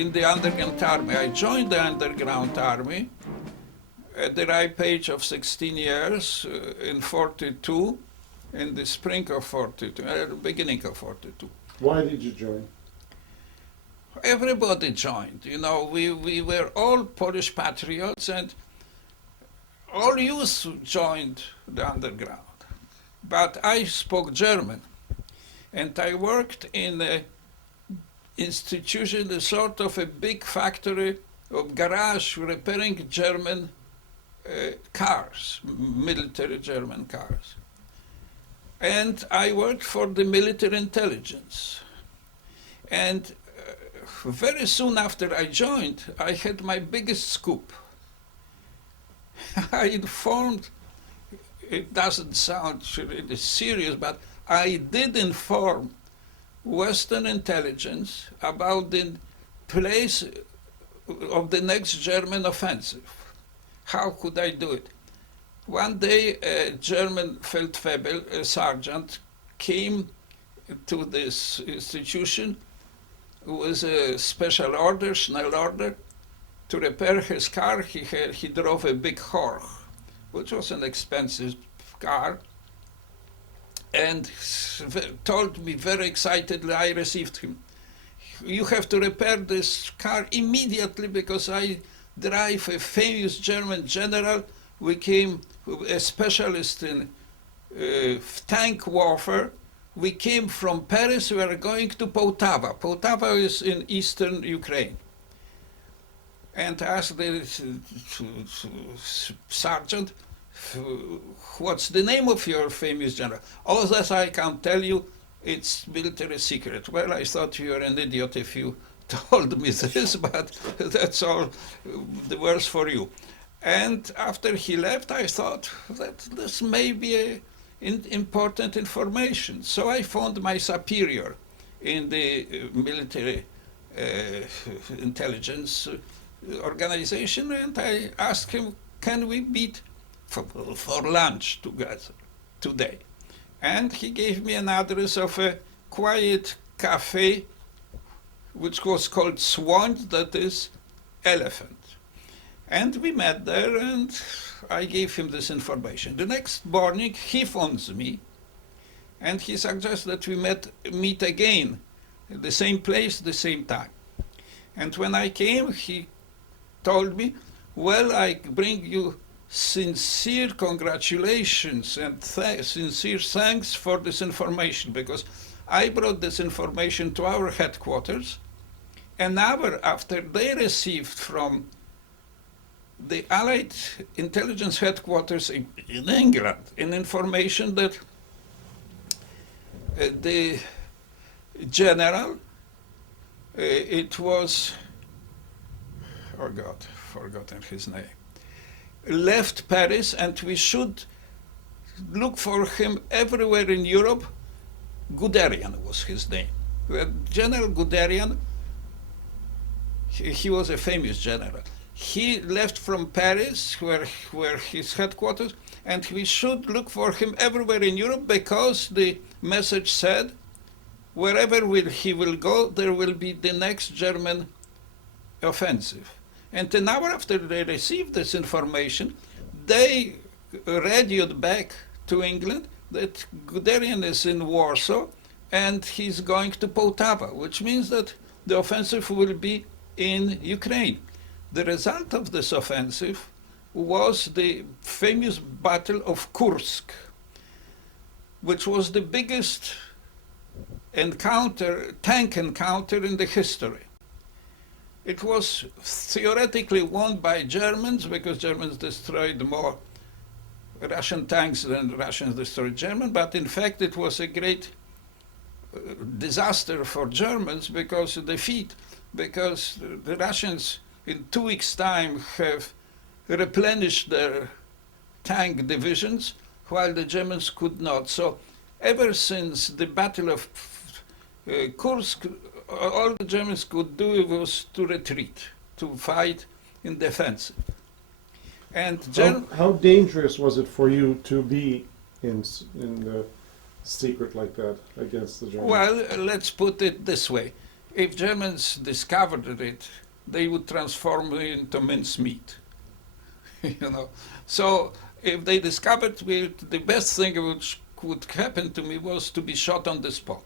in the underground army. I joined the underground army at the ripe age of 16 years in 42, in the spring of 42, beginning of 42. Why did you join? Everybody joined. You know, we were all Polish patriots, and all youth joined the underground. But I spoke German, and I worked in an institution, a sort of a big factory of garage repairing German cars, military German cars. And I worked for the military intelligence. And very soon after I joined, I had my biggest scoop. I informed, it doesn't sound really serious, but I did inform Western intelligence about the place of the next German offensive. How could I do it? One day, a German Feldwebel, a sergeant, came to this institution with a special order, Schnell order, to repair his car. He drove a big Horch, which was an expensive car, and told me very excitedly, I received him, "You have to repair this car immediately because I drive a famous German general. We came, a specialist in tank warfare. We came from Paris, we are going to Poltava. Poltava is in eastern Ukraine." And asked the sergeant, "What's the name of your famous general?" "Oh, that I can't tell you, it's military secret." Well, I thought you were an idiot if you told me this, but that's all the worse for you. And after he left, I thought that this may be important information. So I phoned my superior in the military intelligence organization, and I asked him, "Can we meet for lunch together today?" And he gave me an address of a quiet cafe which was called Swan, that is elephant. And we met there, and I gave him this information. The next morning, he phones me, and he suggests that we meet again at the same place, the same time. And when I came, he told me, "Well, I bring you sincere congratulations and sincere thanks for this information, because I brought this information to our headquarters, an hour after they received from the Allied intelligence headquarters in England an information that the general, it was, oh God, forgotten his name, left Paris, and we should look for him everywhere in Europe." Guderian was his name. General Guderian, he was a famous general. He left from Paris, where his headquarters, and we should look for him everywhere in Europe, because the message said, wherever he will go, there will be the next German offensive. And an hour after they received this information, they radioed back to England that Guderian is in Warsaw and he's going to Poltava, which means that the offensive will be in Ukraine. The result of this offensive was the famous Battle of Kursk, which was the biggest tank encounter in the history. It was theoretically won by Germans, because Germans destroyed more Russian tanks than Russians destroyed German, but in fact it was a great disaster for Germans because the Russians in 2 weeks' time have replenished their tank divisions, while the Germans could not. So ever since the Battle of Kursk, all the Germans could do was to retreat, to fight in defensive. And how dangerous was it for you to be in the secret like that against the Germans? Well, let's put it this way. If Germans discovered it, they would transform me into mincemeat. You know. So if they discovered it, the best thing which could happen to me was to be shot on the spot.